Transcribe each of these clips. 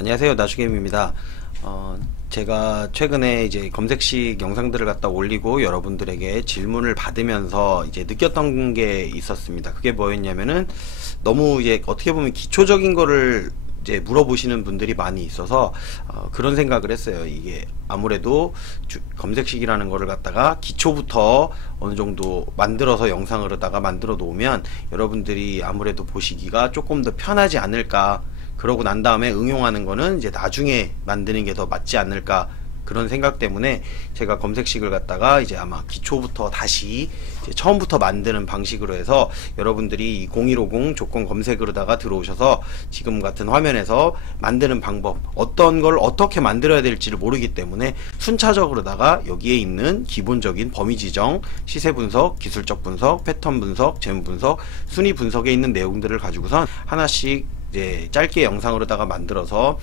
안녕하세요, 나주게임입니다. 제가 최근에 이제 검색식 영상들을 갖다 올리고 여러분들에게 질문을 받으면서 이제 느꼈던 게 있었습니다. 그게 뭐였냐면은 너무 이제 어떻게 보면 기초적인 거를 이제 물어보시는 분들이 많이 있어서 그런 생각을 했어요. 이게 아무래도 검색식이라는 거를 갖다가 기초부터 어느 정도 만들어서 영상으로다가 만들어 놓으면 여러분들이 아무래도 보시기가 조금 더 편하지 않을까, 그러고 난 다음에 응용하는 거는 이제 나중에 만드는 게 더 맞지 않을까, 그런 생각 때문에 제가 검색식을 갖다가 이제 아마 기초부터 다시 이제 처음부터 만드는 방식으로 해서 여러분들이 0150 조건 검색으로다가 들어오셔서 지금 같은 화면에서 만드는 방법, 어떤 걸 어떻게 만들어야 될지를 모르기 때문에 순차적으로다가 여기에 있는 기본적인 범위 지정, 시세 분석, 기술적 분석, 패턴 분석, 재무 분석, 순위 분석에 있는 내용들을 가지고선 하나씩 이제 짧게 영상으로다가 만들어서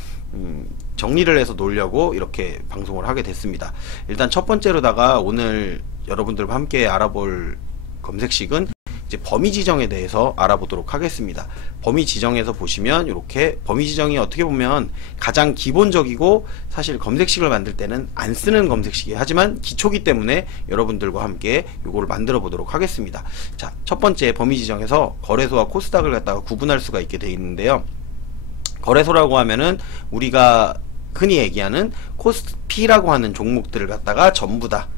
정리를 해서 놓으려고 이렇게 방송을 하게 됐습니다. 일단 첫 번째로다가 오늘 여러분들과 함께 알아볼 검색식은 이제 범위 지정에 대해서 알아보도록 하겠습니다. 범위 지정에서 보시면 이렇게 범위 지정이 어떻게 보면 가장 기본적이고 사실 검색식을 만들 때는 안 쓰는 검색식이에요. 하지만 기초기 때문에 여러분들과 함께 요거를 만들어 보도록 하겠습니다. 자, 첫 번째 범위 지정에서 거래소와 코스닥을 갖다가 구분할 수가 있게 되어 있는데요. 거래소라고 하면은 우리가 흔히 얘기하는 코스피라고 하는 종목들을 갖다가 전부 다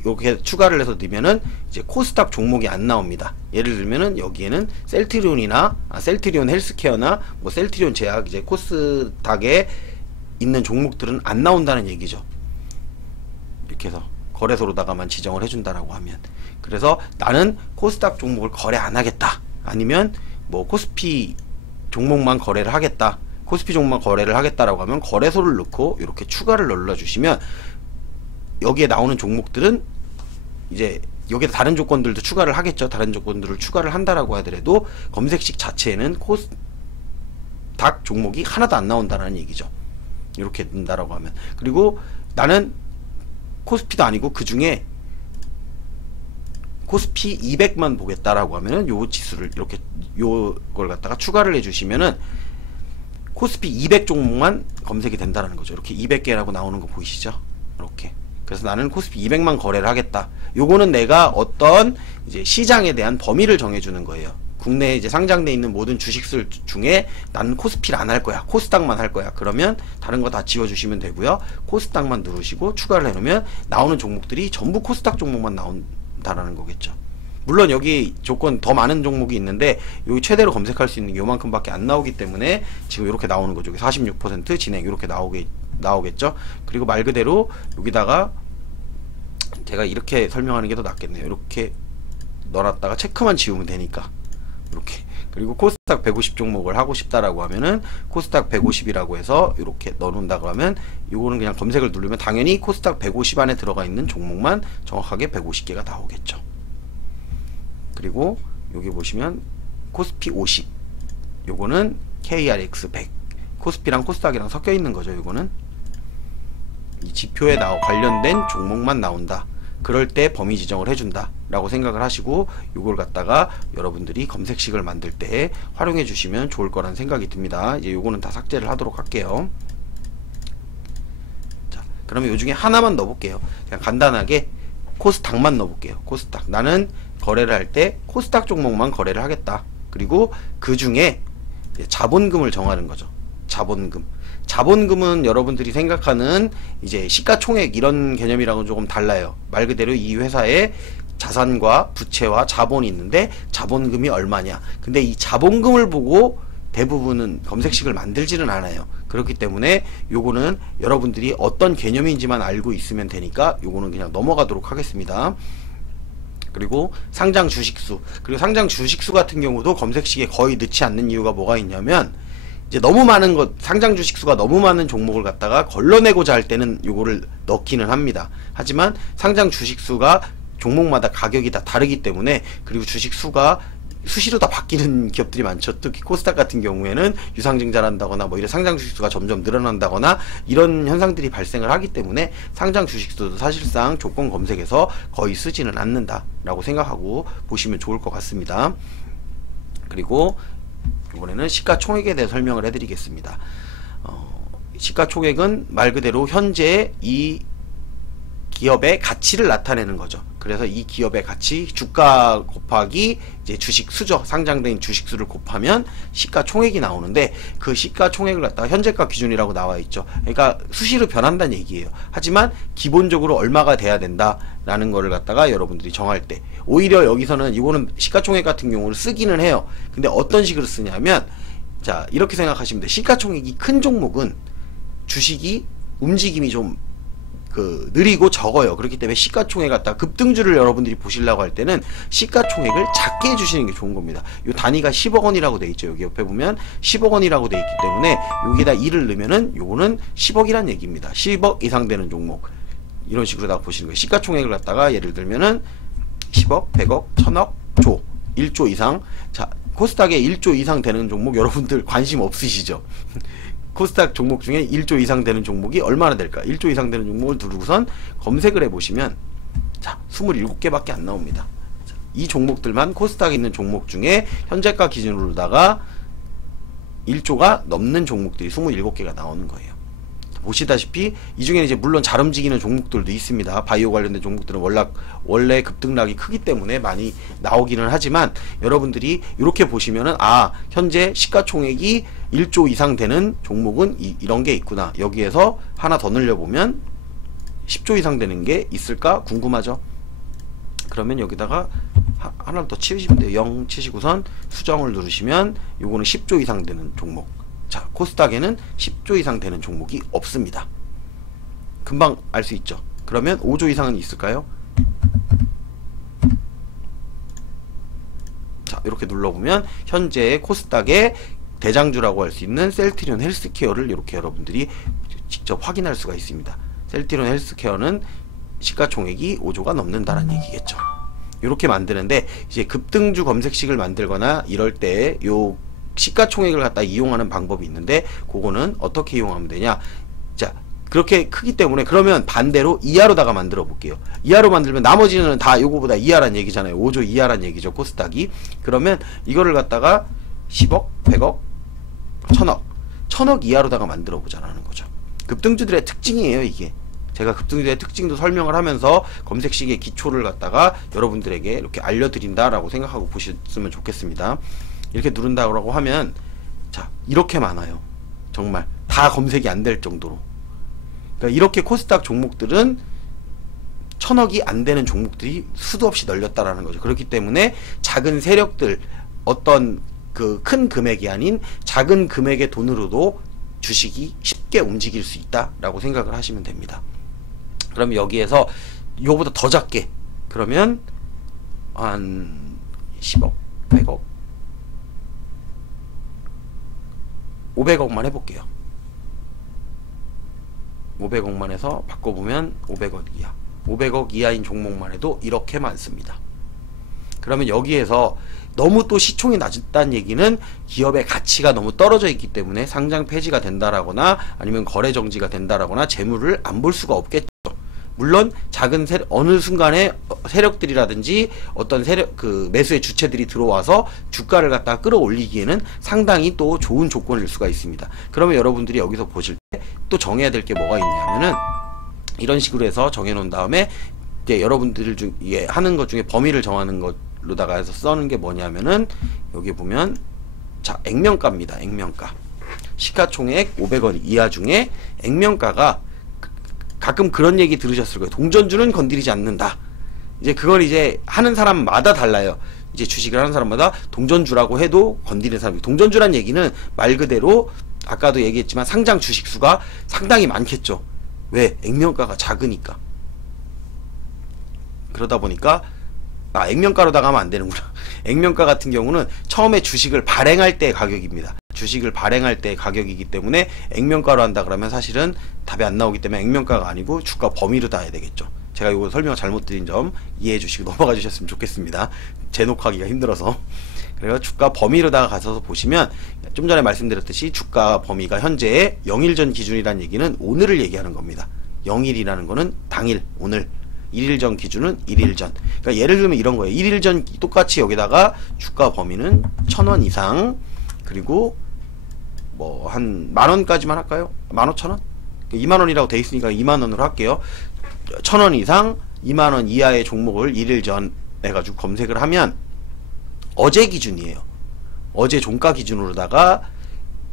이렇게 추가를 해서 넣으면은 이제 코스닥 종목이 안 나옵니다. 예를 들면은 여기에는 셀트리온이나 셀트리온 헬스케어나 뭐 셀트리온 제약, 이제 코스닥에 있는 종목들은 안 나온다는 얘기죠. 이렇게 해서 거래소로다가만 지정을 해준다라고 하면, 그래서 나는 코스닥 종목을 거래 안 하겠다, 아니면 뭐 코스피 종목만 거래를 하겠다, 코스피 종목만 거래를 하겠다라고 하면 거래소를 넣고 이렇게 추가를 눌러주시면 여기에 나오는 종목들은 이제 여기에 다른 조건들도 추가를 하겠죠. 다른 조건들을 추가를 한다라고 하더라도 검색식 자체에는 코스닥 종목이 하나도 안 나온다는 얘기죠. 이렇게 넣는다라고 하면. 그리고 나는 코스피도 아니고 그 중에 코스피 200만 보겠다라고 하면은 요 지수를 이렇게 요걸 갖다가 추가를 해주시면은 코스피 200 종목만 검색이 된다는 거죠. 이렇게 200개라고 나오는 거 보이시죠? 이렇게. 그래서 나는 코스피 200만 거래를 하겠다. 요거는 내가 어떤 이제 시장에 대한 범위를 정해주는 거예요. 국내에 이제 상장돼 있는 모든 주식들 중에 나는 코스피를 안 할 거야, 코스닥만 할 거야. 그러면 다른 거 다 지워주시면 되고요. 코스닥만 누르시고 추가를 해놓으면 나오는 종목들이 전부 코스닥 종목만 나온다라는 거겠죠. 물론 여기 조건 더 많은 종목이 있는데 여기 최대로 검색할 수 있는 요만큼밖에 안 나오기 때문에 지금 이렇게 나오는 거죠. 46% 진행 이렇게 나오겠죠. 그리고 말 그대로 여기다가 제가 이렇게 설명하는 게 더 낫겠네요. 이렇게 넣어놨다가 체크만 지우면 되니까 이렇게. 그리고 코스닥 150 종목을 하고 싶다라고 하면은 코스닥 150이라고 해서 이렇게 넣어놓는다고 하면 이거는 그냥 검색을 누르면 당연히 코스닥 150 안에 들어가 있는 종목만 정확하게 150개가 나오겠죠. 그리고 여기 보시면 코스피 50, 요거는 KRX 100, 코스피랑 코스닥이랑 섞여 있는 거죠. 요거는 이 지표에 관련된 종목만 나온다. 그럴 때 범위 지정을 해준다 라고 생각을 하시고 요걸 갖다가 여러분들이 검색식을 만들 때 활용해 주시면 좋을 거란 생각이 듭니다. 이제 요거는 다 삭제를 하도록 할게요. 자, 그러면 요 중에 하나만 넣어볼게요. 그냥 간단하게 코스닥만 넣어볼게요. 코스닥. 나는 거래를 할 때 코스닥 종목만 거래를 하겠다. 그리고 그 중에 자본금을 정하는 거죠. 자본금은 여러분들이 생각하는 이제 시가총액 이런 개념이랑은 조금 달라요. 말 그대로 이 회사의 자산과 부채와 자본이 있는데 자본금이 얼마냐. 근데 이 자본금을 보고 대부분은 검색식을 만들지는 않아요. 그렇기 때문에 요거는 여러분들이 어떤 개념인지만 알고 있으면 되니까 요거는 그냥 넘어가도록 하겠습니다. 그리고 상장 주식수, 그리고 상장 주식수 같은 경우도 검색식에 거의 넣지 않는 이유가 뭐가 있냐면 이제 너무 많은 상장 주식수가 너무 많은 종목을 갖다가 걸러내고자 할 때는 요거를 넣기는 합니다. 하지만 상장 주식수가 종목마다 가격이 다 다르기 때문에, 그리고 주식수가 수시로 다 바뀌는 기업들이 많죠. 특히 코스닥 같은 경우에는 유상증자한다거나 뭐 이런 상장 주식수가 점점 늘어난다거나 이런 현상들이 발생을 하기 때문에 상장 주식수도 사실상 조건 검색에서 거의 쓰지는 않는다 라고 생각하고 보시면 좋을 것 같습니다. 그리고 이번에는 시가총액에 대해 설명을 해드리겠습니다. 시가총액은 말 그대로 현재 이 기업의 가치를 나타내는 거죠. 그래서 이 기업의 가치, 주가 곱하기 이제 주식 수죠. 상장된 주식 수를 곱하면 시가총액이 나오는데, 그 시가총액을 갖다가 현재가 기준이라고 나와 있죠. 그러니까 수시로 변한다는 얘기예요. 하지만 기본적으로 얼마가 돼야 된다라는 거를 갖다가 여러분들이 정할 때, 오히려 여기서는 이거는 시가총액 같은 경우를 쓰기는 해요. 근데 어떤 식으로 쓰냐면, 자, 이렇게 생각하시면 돼요. 시가총액이 큰 종목은 주식이 움직임이 좀 느리고 적어요. 그렇기 때문에 시가총액 갖다 급등주를 여러분들이 보시려고 할 때는 시가총액을 작게 해주시는 게 좋은 겁니다. 요 단위가 10억 원이라고 돼 있죠. 여기 옆에 보면 10억 원이라고 돼 있기 때문에 여기다 2를 넣으면은 요거는 10억이란 얘기입니다. 10억 이상 되는 종목. 이런 식으로다가 보시는 거예요. 시가총액을 갖다가 예를 들면은 10억, 100억, 1000억, 조, 1조 이상. 자, 코스닥에 1조 이상 되는 종목 여러분들 관심 없으시죠? 코스닥 종목 중에 1조 이상 되는 종목이 얼마나 될까? 1조 이상 되는 종목을 누르고선 검색을 해보시면, 자, 27개밖에 안 나옵니다. 자, 이 종목들만 코스닥에 있는 종목 중에 현재가 기준으로다가 1조가 넘는 종목들이 27개가 나오는 거예요. 보시다시피 이 중에는 이제 물론 잘 움직이는 종목들도 있습니다. 바이오 관련된 종목들은 원래 급등락이 크기 때문에 많이 나오기는 하지만, 여러분들이 이렇게 보시면은, 아, 현재 시가총액이 1조 이상 되는 종목은 이런 게 있구나. 여기에서 하나 더 늘려보면 10조 이상 되는 게 있을까 궁금하죠? 그러면 여기다가 하나 더 치우시면 돼요. 0 치시고선 수정을 누르시면 요거는 10조 이상 되는 종목. 자, 코스닥에는 10조 이상 되는 종목이 없습니다. 금방 알 수 있죠. 그러면 5조 이상은 있을까요? 자, 이렇게 눌러보면 현재 코스닥의 대장주라고 할 수 있는 셀트리온 헬스케어를 이렇게 여러분들이 직접 확인할 수가 있습니다. 셀트리온 헬스케어는 시가총액이 5조가 넘는다는 얘기겠죠. 이렇게 만드는데, 이제 급등주 검색식을 만들거나 이럴 때 요 시가총액을 갖다 이용하는 방법이 있는데, 그거는 어떻게 이용하면 되냐. 자, 그렇게 크기 때문에 그러면 반대로 이하로다가 만들어 볼게요. 이하로 만들면 나머지는 다 요거보다 이하란 얘기잖아요. 5조 이하란 얘기죠, 코스닥이. 그러면 이거를 갖다가 10억, 100억, 1000억 이하로다가 만들어 보자라는 거죠. 급등주들의 특징이에요, 이게. 제가 급등주의 특징도 설명을 하면서 검색식의 기초를 갖다가 여러분들에게 이렇게 알려드린다라고 생각하고 보셨으면 좋겠습니다. 이렇게 누른다고 하면, 자, 이렇게 많아요. 정말 다 검색이 안 될 정도로. 그러니까 이렇게 코스닥 종목들은 1000억이 안 되는 종목들이 수도 없이 널렸다라는 거죠. 그렇기 때문에 작은 세력들, 어떤 그 큰 금액이 아닌 작은 금액의 돈으로도 주식이 쉽게 움직일 수 있다라고 생각을 하시면 됩니다. 그러면 여기에서 이거보다 더 작게, 그러면 한 10억, 100억, 500억만 해볼게요. 500억만 해서 바꿔보면 500억 이하. 500억 이하인 종목만 해도 이렇게 많습니다. 그러면 여기에서 너무 또 시총이 낮다는 얘기는 기업의 가치가 너무 떨어져 있기 때문에 상장 폐지가 된다라거나 아니면 거래 정지가 된다라거나 재물을 안 볼 수가 없겠죠. 물론 작은 어느 순간에 세력들이라든지 어떤 매수의 주체들이 들어와서 주가를 갖다가 끌어올리기에는 상당히 또 좋은 조건일 수가 있습니다. 그러면 여러분들이 여기서 보실 때 또 정해야 될 게 뭐가 있냐면은, 이런 식으로 해서 정해 놓은 다음에 이제 여러분들 중에 하는 것 중에 범위를 정하는 것로다가 해서 써는 게 뭐냐면은, 여기 보면, 자, 액면가입니다. 액면가. 시가총액 500원 이하 중에 액면가가, 가끔 그런 얘기 들으셨을 거예요. 동전주는 건드리지 않는다. 이제 그걸 이제 하는 사람마다 달라요. 이제 주식을 하는 사람마다 동전주라고 해도 건드리는 사람이. 동전주란 얘기는 말 그대로 아까도 얘기했지만 상장 주식수가 상당히 많겠죠. 왜? 액면가가 작으니까. 그러다 보니까 액면가로다가 하면 안 되는구나. 액면가 같은 경우는 처음에 주식을 발행할 때 가격입니다. 주식을 발행할 때 가격이기 때문에 액면가로 한다 그러면 사실은 답이 안 나오기 때문에 액면가가 아니고 주가 범위로 다 해야 되겠죠. 제가 이거 설명 잘못 드린 점 이해해 주시고 넘어가 주셨으면 좋겠습니다. 제녹하기가 힘들어서. 그래서 주가 범위로다가 가서 보시면, 좀 전에 말씀드렸듯이 주가 범위가 현재의 0일 전 기준이라는 얘기는 오늘을 얘기하는 겁니다. 0일이라는 거는 당일, 오늘. 1일 전 기준은 1일 전. 그러니까 예를 들면 이런 거예요. 1일 전 똑같이 여기다가 주가 범위는 1000원 이상, 그리고 뭐 한 만원까지만 할까요? 15,000원? 2만원이라고 돼 있으니까 2만원으로 할게요. 1,000원 이상 2만원 이하의 종목을 1일 전 해가지고 검색을 하면 어제 기준이에요. 어제 종가 기준으로다가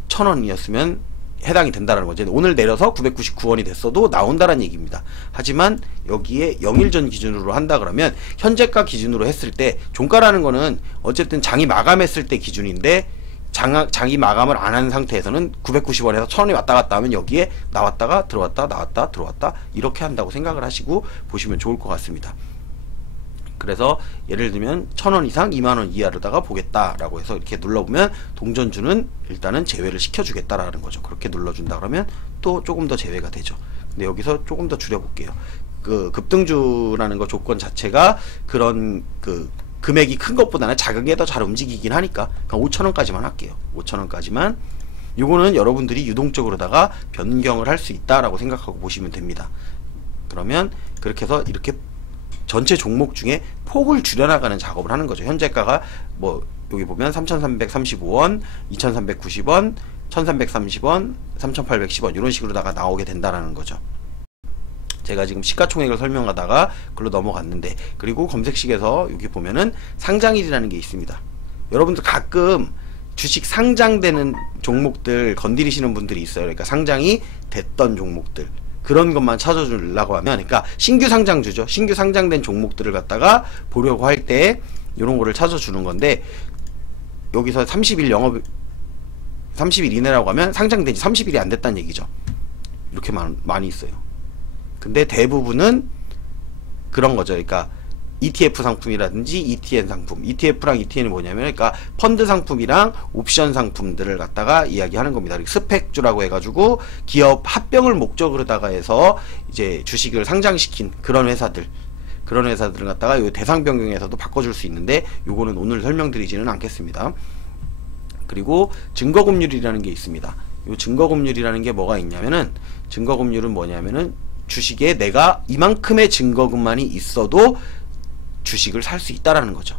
1,000원이었으면 해당이 된다는 거죠. 오늘 내려서 999원이 됐어도 나온다는 얘기입니다. 하지만 여기에 0일 전 기준으로 한다 그러면 현재가 기준으로 했을 때 종가라는 거는 어쨌든 장이 마감했을 때 기준인데 장이 마감을 안 한 상태에서는 990원에서 1,000원이 왔다 갔다 하면 여기에 나왔다가 들어왔다 나왔다 들어왔다 이렇게 한다고 생각을 하시고 보시면 좋을 것 같습니다. 그래서 예를 들면 1,000원 이상 2만원 이하로다가 보겠다라고 해서 이렇게 눌러보면 동전주는 일단은 제외를 시켜주겠다라는 거죠. 그렇게 눌러준다 그러면 또 조금 더 제외가 되죠. 근데 여기서 조금 더 줄여볼게요. 그 급등주라는 거 조건 자체가 그런 그 금액이 큰 것보다는 작은 게 더 잘 움직이긴 하니까 5,000원까지만 할게요. 5,000원까지만. 요거는 여러분들이 유동적으로다가 변경을 할 수 있다라고 생각하고 보시면 됩니다. 그러면 그렇게 해서 이렇게 전체 종목 중에 폭을 줄여나가는 작업을 하는 거죠. 현재가가 뭐 여기 보면 3,335원, 2,390원, 1,330원, 3,810원 이런 식으로다가 나오게 된다라는 거죠. 제가 지금 시가총액을 설명하다가 글로 넘어갔는데, 그리고 검색식에서 여기 보면은 상장일이라는 게 있습니다. 여러분들 가끔 주식 상장되는 종목들 건드리시는 분들이 있어요. 그러니까 상장이 됐던 종목들 그런 것만 찾아주려고 하면, 그러니까 신규 상장주죠. 신규 상장된 종목들을 갖다가 보려고 할 때 이런 거를 찾아주는 건데, 여기서 30일 이내라고 하면 상장된 지 30일이 안 됐다는 얘기죠. 이렇게 많이 있어요. 근데 대부분은 그런 거죠. 그러니까 ETF 상품이라든지 ETN 상품, ETF랑 ETN이 뭐냐면, 그러니까 펀드 상품이랑 옵션 상품들을 갖다가 이야기하는 겁니다. 스펙주라고 해가지고 기업 합병을 목적으로다가 해서 이제 주식을 상장시킨 그런 회사들을 갖다가 요 대상 변경에서도 바꿔줄 수 있는데, 요거는 오늘 설명드리지는 않겠습니다. 그리고 증거금률이라는 게 있습니다. 요 증거금률이라는 게 뭐가 있냐면은, 증거금률은 뭐냐면은 주식에 내가 이만큼의 증거금만이 있어도 주식을 살 수 있다라는 거죠.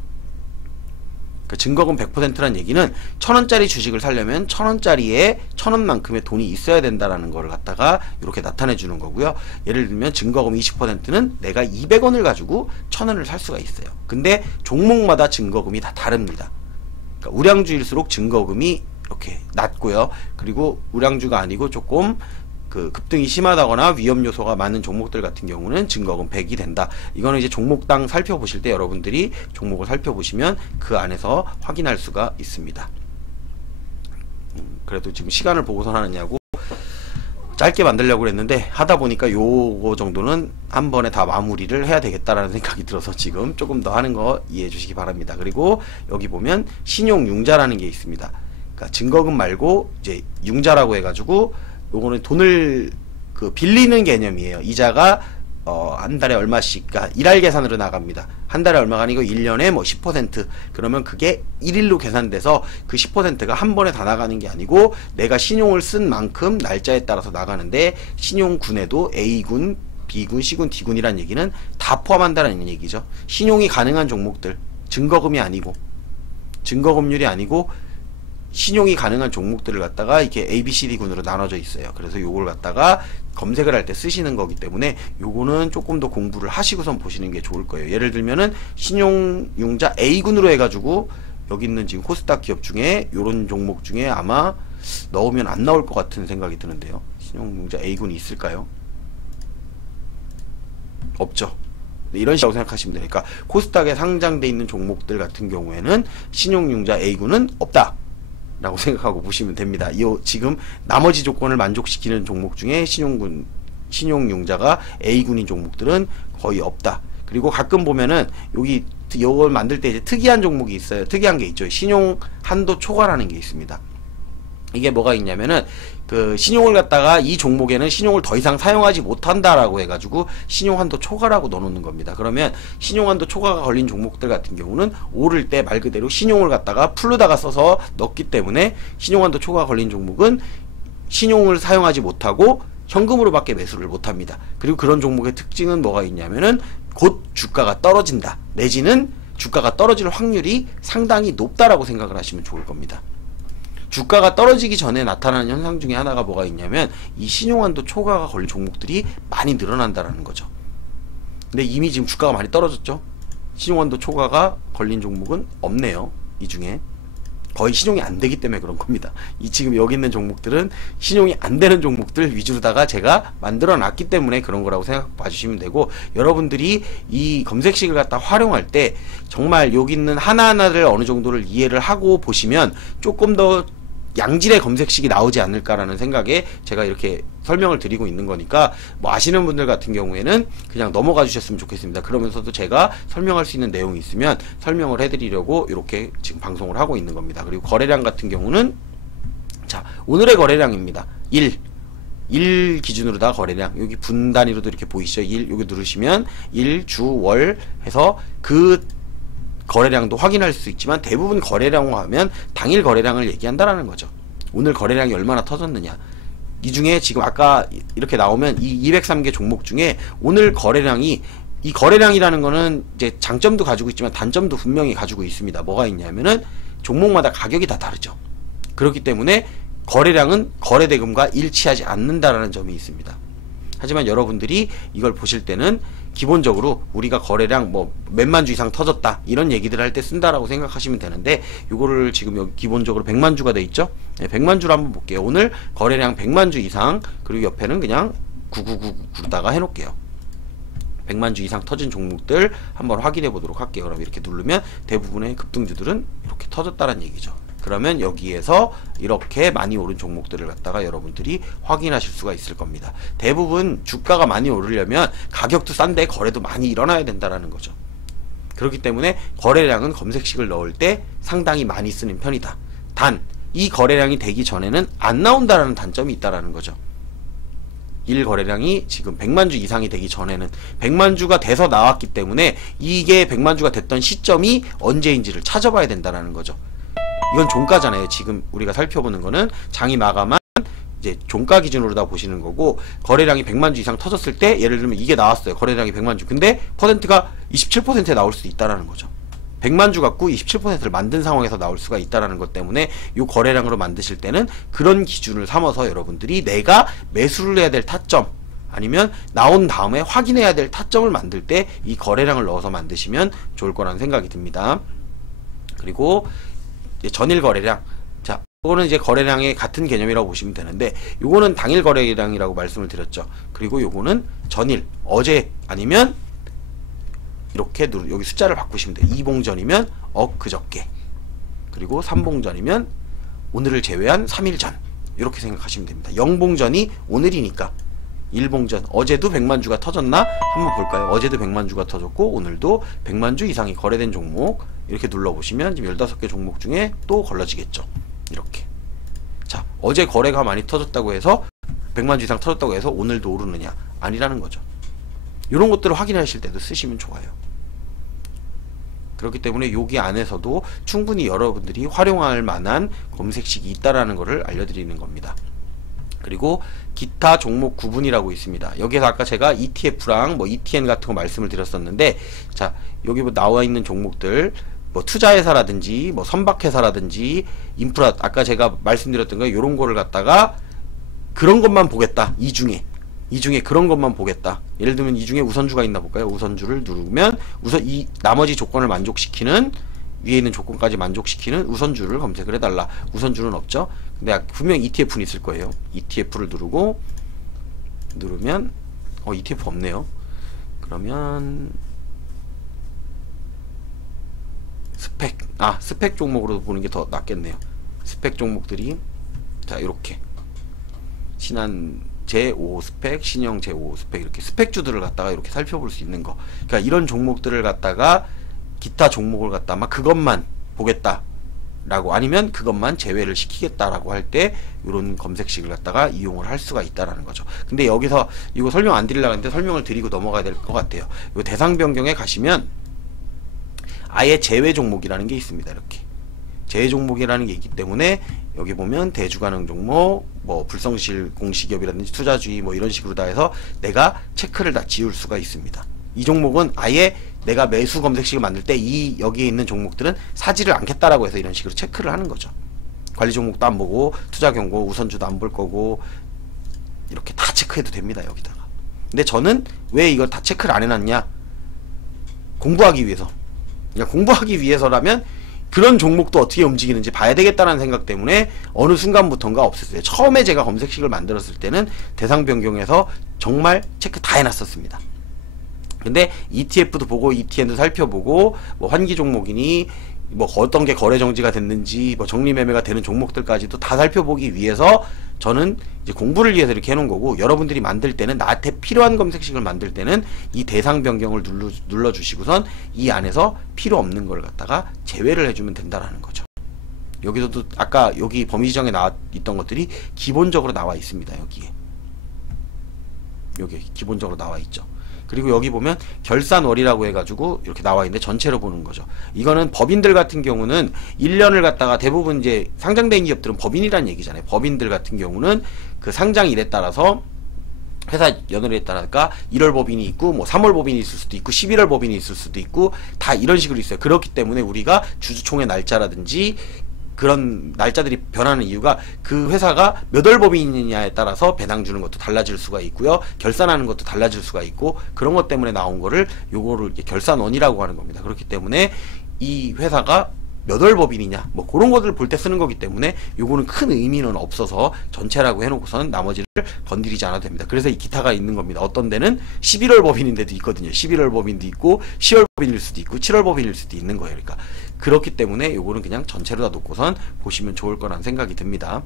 그러니까 증거금 100%라는 얘기는 1,000원짜리 주식을 살려면 1,000원짜리에 1,000원만큼의 돈이 있어야 된다라는 걸 갖다가 이렇게 나타내 주는 거고요. 예를 들면 증거금 20%는 내가 200원을 가지고 1,000원을 살 수가 있어요. 근데 종목마다 증거금이 다 다릅니다. 그러니까 우량주일수록 증거금이 이렇게 낮고요. 그리고 우량주가 아니고 조금 그 급등이 심하다거나 위험 요소가 많은 종목들 같은 경우는 증거금 100이 된다. 이거는 이제 종목당 살펴보실 때 여러분들이 종목을 살펴보시면 그 안에서 확인할 수가 있습니다. 그래도 지금 시간을 보고선 하느냐고 짧게 만들려고 그랬는데, 하다 보니까 요거 정도는 한 번에 다 마무리를 해야 되겠다라는 생각이 들어서 지금 조금 더 하는 거 이해해 주시기 바랍니다. 그리고 여기 보면 신용융자라는 게 있습니다. 그러니까 증거금 말고 이제 융자라고 해가지고 요거는 돈을 그 빌리는 개념이에요. 이자가 한 달에 얼마씩, 그러니까 일할 계산으로 나갑니다. 한 달에 얼마가 아니고 1년에 뭐 10%, 그러면 그게 1일로 계산돼서 그 10%가 한 번에 다 나가는 게 아니고 내가 신용을 쓴 만큼 날짜에 따라서 나가는데, 신용군에도 A군, B군, C군, D군이라는 얘기는 다 포함한다는 얘기죠. 신용이 가능한 종목들, 증거금이 아니고 증거금률이 아니고 신용이 가능한 종목들을 갖다가 이렇게 A, B, C, D 군으로 나눠져 있어요. 그래서 요걸 갖다가 검색을 할 때 쓰시는 거기 때문에 요거는 조금 더 공부를 하시고선 보시는 게 좋을 거예요. 예를 들면은 신용융자 A군으로 해가지고 여기 있는 지금 코스닥 기업 중에 요런 종목 중에 아마 넣으면 안 나올 것 같은 생각이 드는데요. 신용융자 A군이 있을까요? 없죠. 이런 식으로 생각하시면 되니까 코스닥에 상장돼 있는 종목들 같은 경우에는 신용융자 A군은 없다 라고 생각하고 보시면 됩니다. 이 지금 나머지 조건을 만족시키는 종목 중에 신용융자가 A군인 종목들은 거의 없다. 그리고 가끔 보면은 여기 이걸 만들 때 이제 특이한 종목이 있어요. 특이한 게 있죠. 신용 한도 초과라는 게 있습니다. 이게 뭐가 있냐면은 그 신용을 갖다가 이 종목에는 신용을 더 이상 사용하지 못한다라고 해가지고 신용한도 초과라고 넣어놓는 겁니다. 그러면 신용한도 초과가 걸린 종목들 같은 경우는 오를 때 말 그대로 신용을 갖다가 풀로다가 써서 넣기 때문에 신용한도 초과가 걸린 종목은 신용을 사용하지 못하고 현금으로밖에 매수를 못합니다. 그리고 그런 종목의 특징은 뭐가 있냐면은 곧 주가가 떨어진다, 내지는 주가가 떨어질 확률이 상당히 높다라고 생각을 하시면 좋을 겁니다. 주가가 떨어지기 전에 나타나는 현상 중에 하나가 뭐가 있냐면 이 신용한도 초과가 걸린 종목들이 많이 늘어난다라는 거죠. 근데 이미 지금 주가가 많이 떨어졌죠. 신용한도 초과가 걸린 종목은 없네요. 이 중에 거의 신용이 안 되기 때문에 그런 겁니다. 이 지금 여기 있는 종목들은 신용이 안 되는 종목들 위주로다가 제가 만들어 놨기 때문에 그런 거라고 생각 봐주시면 되고, 여러분들이 이 검색식을 갖다 활용할 때 정말 여기 있는 하나하나를 어느 정도를 이해를 하고 보시면 조금 더 양질의 검색식이 나오지 않을까라는 생각에 제가 이렇게 설명을 드리고 있는 거니까, 뭐 아시는 분들 같은 경우에는 그냥 넘어가 주셨으면 좋겠습니다. 그러면서도 제가 설명할 수 있는 내용이 있으면 설명을 해드리려고 이렇게 지금 방송을 하고 있는 겁니다. 그리고 거래량 같은 경우는, 자, 오늘의 거래량입니다. 1 기준으로다 거래량, 여기 분 단위로도 이렇게 보이시죠? 1, 여기 누르시면 1, 주, 월 해서 그 거래량도 확인할 수 있지만, 대부분 거래량으로 하면 당일 거래량을 얘기한다라는 거죠. 오늘 거래량이 얼마나 터졌느냐. 이 중에 지금 아까 이렇게 나오면 이 203개 종목 중에 오늘 거래량이, 이 거래량이라는 거는 이제 장점도 가지고 있지만 단점도 분명히 가지고 있습니다. 뭐가 있냐면은 종목마다 가격이 다 다르죠. 그렇기 때문에 거래량은 거래대금과 일치하지 않는다라는 점이 있습니다. 하지만 여러분들이 이걸 보실 때는 기본적으로 우리가 거래량 뭐 몇만 주 이상 터졌다 이런 얘기들 할 때 쓴다라고 생각하시면 되는데, 요거를 지금 여기 기본적으로 100만 주가 돼 있죠. 네, 100만 주를 한번 볼게요. 오늘 거래량 100만 주 이상, 그리고 옆에는 그냥 9999다가 해놓을게요. 100만 주 이상 터진 종목들 한번 확인해 보도록 할게요. 그럼 이렇게 누르면 대부분의 급등주들은 이렇게 터졌다는 얘기죠. 그러면 여기에서 이렇게 많이 오른 종목들을 갖다가 여러분들이 확인하실 수가 있을 겁니다. 대부분 주가가 많이 오르려면 가격도 싼데 거래도 많이 일어나야 된다라는 거죠. 그렇기 때문에 거래량은 검색식을 넣을 때 상당히 많이 쓰는 편이다. 단, 이 거래량이 되기 전에는 안 나온다라는 단점이 있다라는 거죠. 1 거래량이 지금 100만 주 이상이 되기 전에는 100만 주가 돼서 나왔기 때문에 이게 100만 주가 됐던 시점이 언제인지를 찾아봐야 된다라는 거죠. 이건 종가잖아요. 지금 우리가 살펴보는 거는 장이 마감한 이제 종가 기준으로 다 보시는 거고, 거래량이 100만 주 이상 터졌을 때 예를 들면 이게 나왔어요. 거래량이 100만 주. 근데 퍼센트가 27%에 나올 수도 있다라는 거죠. 100만 주 갖고 27%를 만든 상황에서 나올 수가 있다라는 것 때문에 이 거래량으로 만드실 때는 그런 기준을 삼아서 여러분들이 내가 매수를 해야 될 타점, 아니면 나온 다음에 확인해야 될 타점을 만들 때 이 거래량을 넣어서 만드시면 좋을 거라는 생각이 듭니다. 그리고 전일 거래량, 자, 이거는 이제 거래량의 같은 개념이라고 보시면 되는데, 요거는 당일 거래량이라고 말씀을 드렸죠. 그리고 요거는 전일, 어제 아니면 이렇게 여기 숫자를 바꾸시면 돼요. 2봉전이면 그저께, 그리고 3봉전이면 오늘을 제외한 3일 전, 이렇게 생각하시면 됩니다. 0봉전이 오늘이니까 1봉전, 어제도 100만 주가 터졌나 한번 볼까요? 어제도 100만 주가 터졌고 오늘도 100만 주 이상이 거래된 종목, 이렇게 눌러보시면 지금 15개 종목 중에 또 걸러지겠죠. 이렇게. 자, 어제 거래가 많이 터졌다고 해서 100만 주 이상 터졌다고 해서 오늘도 오르느냐? 아니라는 거죠. 이런 것들을 확인하실 때도 쓰시면 좋아요. 그렇기 때문에 여기 안에서도 충분히 여러분들이 활용할 만한 검색식이 있다라는 것을 알려드리는 겁니다. 그리고 기타 종목 구분이라고 있습니다. 여기에서 아까 제가 ETF랑 뭐 ETN 같은 거 말씀을 드렸었는데, 자, 여기 뭐 나와 있는 종목들, 뭐 투자회사라든지 뭐 선박회사라든지 인프라, 아까 제가 말씀드렸던 거 요런 거를 갖다가 그런 것만 보겠다. 이 중에 그런 것만 보겠다. 예를 들면 이 중에 우선주가 있나 볼까요? 우선주를 누르면 이 나머지 조건을 만족시키는, 위에 있는 조건까지 만족시키는 우선주를 검색을 해달라. 우선주는 없죠. 근데 분명 ETF는 있을 거예요. ETF를 누르면 ETF 없네요. 그러면 스펙 종목으로 보는 게 더 낫겠네요. 스펙 종목들이, 자, 이렇게 신한 제5 스펙, 신형 제5 스펙, 이렇게 스펙주들을 갖다가 이렇게 살펴볼 수 있는 거. 그러니까 이런 종목들을 갖다가 기타 종목을 갖다 막 그것만 보겠다 라고, 아니면 그것만 제외를 시키겠다라고 할 때 이런 검색식을 갖다가 이용을 할 수가 있다라는 거죠. 근데 여기서 이거 설명 안 드리려고 했는데 설명을 드리고 넘어가야 될 것 같아요. 이 대상 변경에 가시면 아예 제외 종목이라는 게 있습니다. 이렇게 제외 종목이라는 게 있기 때문에 여기 보면 대주가능 종목, 뭐 불성실 공시기업이라든지 투자주의 뭐 이런 식으로 다 해서 내가 체크를 다 지울 수가 있습니다. 이 종목은 아예 내가 매수 검색식을 만들 때 여기에 있는 종목들은 사지를 않겠다라고 해서 이런 식으로 체크를 하는 거죠. 관리 종목도 안 보고 투자 경고 우선주도 안 볼 거고 이렇게 다 체크해도 됩니다. 여기다가. 근데 저는 왜 이걸 다 체크를 안 해놨냐? 공부하기 위해서. 그냥 공부하기 위해서라면 그런 종목도 어떻게 움직이는지 봐야 되겠다는 생각 때문에 어느 순간부턴가 없앴어요. 처음에 제가 검색식을 만들었을 때는 대상 변경해서 정말 체크 다 해놨었습니다. 근데 ETF도 보고 ETN도 살펴보고 뭐 환기 종목이니 뭐 어떤 게 거래 정지가 됐는지 뭐 정리 매매가 되는 종목들까지도 다 살펴보기 위해서 저는 이제 공부를 위해서 이렇게 해놓은 거고, 여러분들이 만들 때는 나한테 필요한 검색식을 만들 때는 이 대상 변경을 눌러주시고선 이 안에서 필요 없는 걸 갖다가 제외를 해주면 된다라는 거죠. 여기서도 아까 여기 범위 지정에 나와 있던 것들이 기본적으로 나와 있습니다. 여기 기본적으로 나와 있죠. 그리고 여기 보면 결산월이라고 해가지고 이렇게 나와 있는데 전체로 보는 거죠. 이거는 법인들 같은 경우는 1년을 갖다가 대부분 이제 상장된 기업들은 법인이란 얘기잖아요. 법인들 같은 경우는 그 상장일에 따라서 회사 연월에 따라가 1월 법인이 있고 뭐 3월 법인이 있을 수도 있고 11월 법인이 있을 수도 있고 다 이런 식으로 있어요. 그렇기 때문에 우리가 주주총회 날짜라든지 그런 날짜들이 변하는 이유가 그 회사가 몇 월 법인이냐에 따라서 배당 주는 것도 달라질 수가 있고요. 결산하는 것도 달라질 수가 있고, 그런 것 때문에 나온 거를 요거를 결산원이라고 하는 겁니다. 그렇기 때문에 이 회사가 몇 월 법인이냐 뭐 그런 것들을 볼 때 쓰는 거기 때문에 요거는 큰 의미는 없어서 전체라고 해놓고서는 나머지를 건드리지 않아도 됩니다. 그래서 이 기타가 있는 겁니다. 어떤 데는 11월 법인인데도 있거든요. 11월 법인도 있고 10월 법인일 수도 있고 7월 법인일 수도 있는 거예요. 그러니까 그렇기 때문에 요거는 그냥 전체로 다 놓고선 보시면 좋을 거라는 생각이 듭니다.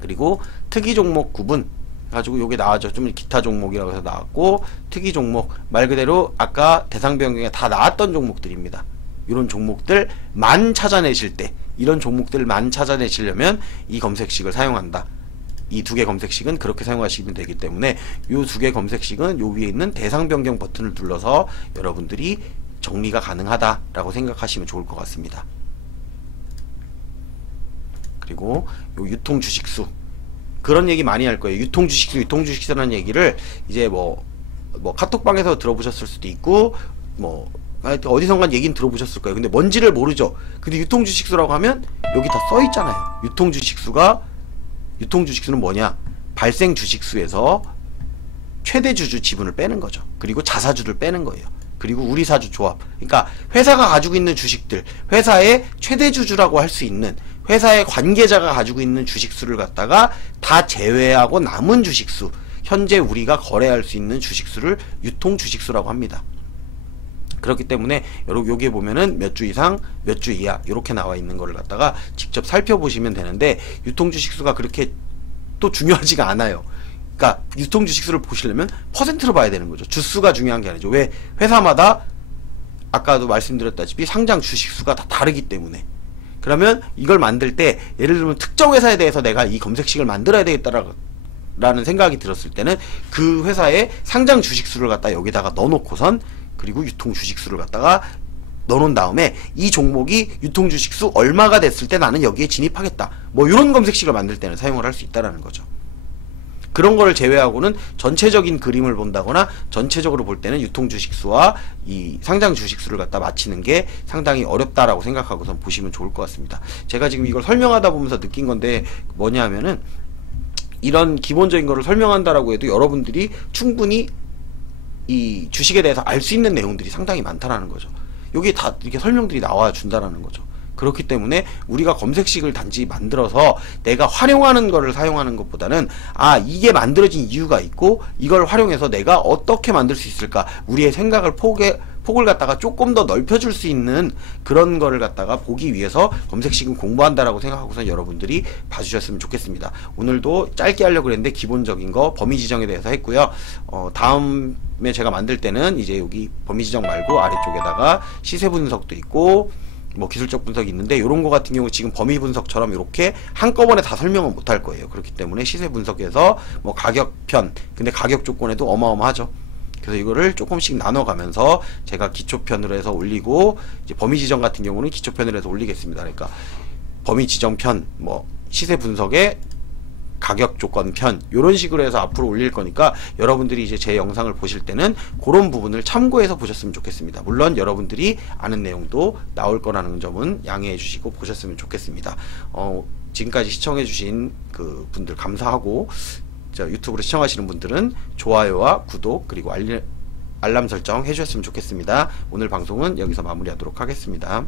그리고 특이 종목 구분 가지고 요게 나와죠. 좀 기타 종목이라고 해서 나왔고, 특이 종목 말 그대로 아까 대상 변경에 다 나왔던 종목들입니다. 이런 종목들만 찾아내실 때, 이런 종목들만 찾아내시려면 이 검색식을 사용한다. 이 두 개 검색식은 그렇게 사용하시면 되기 때문에 요 두 개 검색식은 요 위에 있는 대상 변경 버튼을 눌러서 여러분들이 정리가 가능하다라고 생각하시면 좋을 것 같습니다. 그리고 요 유통 주식수, 그런 얘기 많이 할 거예요. 유통 주식수라는 얘기를 이제 뭐 카톡방에서 들어보셨을 수도 있고 뭐 어디선가 얘기는 들어보셨을 거예요. 근데 뭔지를 모르죠. 근데 유통주식수라고 하면 여기 다 써있잖아요. 유통주식수는 뭐냐? 발생 주식수에서 최대 주주 지분을 빼는 거죠. 그리고 자사주를 빼는 거예요. 그리고 우리사주 조합, 그러니까 회사가 가지고 있는 주식들, 회사의 최대 주주라고 할 수 있는 회사의 관계자가 가지고 있는 주식수를 갖다가 다 제외하고 남은 주식수, 현재 우리가 거래할 수 있는 주식수를 유통주식수라고 합니다. 그렇기 때문에 여기에 보면은 몇 주 이상, 몇 주 이하 이렇게 나와 있는 거를 갖다가 직접 살펴보시면 되는데, 유통주식수가 그렇게 또 중요하지가 않아요. 그러니까 유통주식수를 보시려면 퍼센트로 봐야 되는 거죠. 주수가 중요한 게 아니죠. 왜? 회사마다 아까도 말씀드렸다시피 상장 주식수가 다 다르기 때문에. 그러면 이걸 만들 때 예를 들면 특정 회사에 대해서 내가 이 검색식을 만들어야 되겠다라는 생각이 들었을 때는 그 회사의 상장 주식수를 갖다 여기다가 넣어놓고선, 그리고 유통 주식수를 갖다가 넣어놓은 다음에 이 종목이 유통 주식수 얼마가 됐을 때 나는 여기에 진입하겠다, 뭐 이런 검색식을 만들 때는 사용을 할 수 있다라는 거죠. 그런 거를 제외하고는 전체적인 그림을 본다거나 전체적으로 볼 때는 유통 주식수와 이 상장 주식수를 갖다 맞추는 게 상당히 어렵다라고 생각하고선 보시면 좋을 것 같습니다. 제가 지금 이걸 설명하다 보면서 느낀 건데 뭐냐 하면은, 이런 기본적인 거를 설명한다라고 해도 여러분들이 충분히 이 주식에 대해서 알 수 있는 내용들이 상당히 많다라는 거죠. 여기 다 이렇게 설명들이 나와 준다라는 거죠. 그렇기 때문에 우리가 검색식을 단지 만들어서 내가 활용하는 거를 사용하는 것보다는, 아, 이게 만들어진 이유가 있고 이걸 활용해서 내가 어떻게 만들 수 있을까, 우리의 생각을 폭을 갖다가 조금 더 넓혀줄 수 있는 그런 거를 갖다가 보기 위해서 검색식은 공부한다라고 생각하고서 여러분들이 봐주셨으면 좋겠습니다. 오늘도 짧게 하려고 했는데 기본적인 거 범위 지정에 대해서 했고요. 다음에 제가 만들 때는 이제 여기 범위 지정 말고 아래쪽에다가 시세 분석도 있고 뭐 기술적 분석이 있는데, 요런 거 같은 경우 지금 범위 분석처럼 이렇게 한꺼번에 다 설명은 못 할 거예요. 그렇기 때문에 시세 분석에서 뭐 가격편, 근데 가격 조건에도 어마어마하죠. 그래서 이거를 조금씩 나눠가면서 제가 기초편으로 해서 올리고, 이제 범위 지정 같은 경우는 기초편으로 해서 올리겠습니다. 그러니까 범위 지정편, 뭐 시세 분석에 가격 조건 편, 요런 식으로 해서 앞으로 올릴 거니까 여러분들이 이제 제 영상을 보실 때는 그런 부분을 참고해서 보셨으면 좋겠습니다. 물론 여러분들이 아는 내용도 나올 거라는 점은 양해해 주시고 보셨으면 좋겠습니다. 지금까지 시청해주신 그 분들 감사하고, 유튜브로 시청하시는 분들은 좋아요와 구독 그리고 알람 설정 해주셨으면 좋겠습니다. 오늘 방송은 여기서 마무리하도록 하겠습니다.